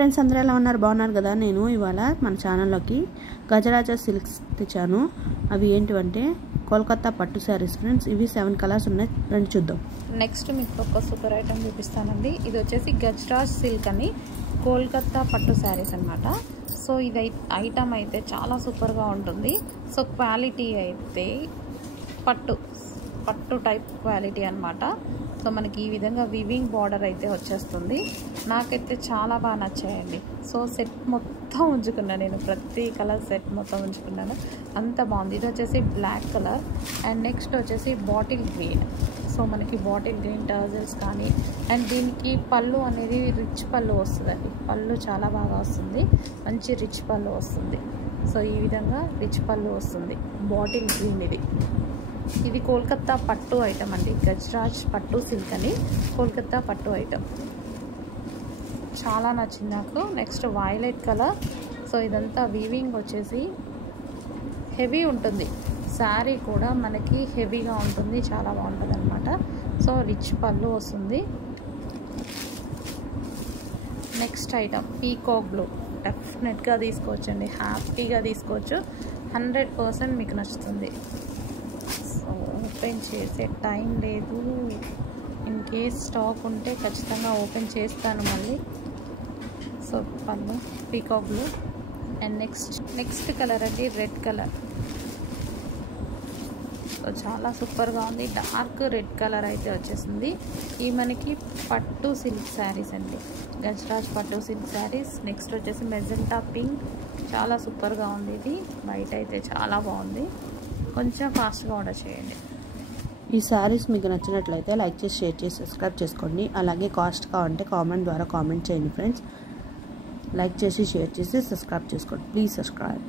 Friends అందరూ ఎలా ఉన్నారు? బాగున్నారు కదా? నేను ఇవాళ మన ఛానల్లోకి గజరాజ సిల్క్స్ తెచ్చాను. అవి ఏంటివంటే కోల్కతా పట్టు శారీస్ ఫ్రెండ్స్. ఇవి 7 కలర్స్ ఉన్నాయి, రండి చూద్దాం. నెక్స్ట్ మీకు ఒక సూపర్ ఐటమ్ చూపిస్తానండి. ఇది వచ్చేసి గజరాజ్ సిల్క్ అని కోల్కతా పట్టు శారీస్ అనమాట. సో ఇది ఐటమ్ అయితే చాలా సూపర్గా ఉంటుంది. సో క్వాలిటీ అయితే పట్టు టైప్ క్వాలిటీ అనమాట. సో మనకి ఈ విధంగా వివింగ్ బార్డర్ అయితే వచ్చేస్తుంది. నాకైతే చాలా బాగా నచ్చాయండి. సో సెట్ మొత్తం ఉంచుకున్నాను నేను, ప్రతి కలర్ సెట్ మొత్తం ఉంచుకున్నాను, అంత బాగుంది. ఇది వచ్చేసి బ్లాక్ కలర్ అండ్ నెక్స్ట్ వచ్చేసి బాటిల్ గ్రీన్. సో మనకి బాటిల్ గ్రీన్ టర్జల్స్ కానీ అండ్ దీనికి పళ్ళు అనేది రిచ్ పళ్ళు వస్తుందండి. పళ్ళు చాలా బాగా వస్తుంది, మంచి రిచ్ పళ్ళు వస్తుంది. సో ఈ విధంగా రిచ్ పళ్ళు వస్తుంది. బాటిల్ గ్రీన్ ఇది కోల్కతా పట్టు ఐటమ్ అండి. గజరాజ్ పట్టు సిల్క్ అని కోల్కతా పట్టు ఐటమ్ చాలా నచ్చింది నాకు. Next violet colour. సో ఇదంతా వీవింగ్ వచ్చేసి హెవీ ఉంటుంది, శారీ కూడా మనకి హెవీగా ఉంటుంది, చాలా బాగుంటుంది అనమాట. సో రిచ్ పళ్ళు వస్తుంది. Next item peacock blue. డెఫినెట్గా తీసుకోవచ్చండి, హ్యాపీగా తీసుకోవచ్చు, 100% మీకు నచ్చుతుంది. సో ఓపెన్ చేసే టైం లేదు, ఇన్ కేస్ స్టాక్ ఉంటే ఖచ్చితంగా ఓపెన్ చేస్తాను మళ్ళీ. సో పళ్ళు peacock blue and next colour అండి రెడ్ కలర్. సో చాలా సూపర్గా ఉంది, డార్క్ రెడ్ కలర్ అయితే వచ్చేసింది. ఈ మనకి పట్టు సిల్క్ శారీస్ అండి, గజరాజ్ పట్టు సిల్క్ శారీస్. నెక్స్ట్ వచ్చేసి మెజెంటా పింక్, చాలా సూపర్గా ఉంది. ఇది బయట అయితే చాలా బాగుంది, కొంచెం ఫాస్ట్గా ఆర్డర్ చేయండి. ఈ శారీస్ మీకు నచ్చినట్లయితే లైక్ చేసి, షేర్ చేసి, సబ్స్క్రైబ్ చేసుకోండి. అలాగే కాస్ట్ కావాలంటే కామెంట్ ద్వారా కామెంట్ చేయండి ఫ్రెండ్స్. లైక్ చేసి, షేర్ చేసి, సబ్స్క్రైబ్ చేసుకోండి. Please subscribe.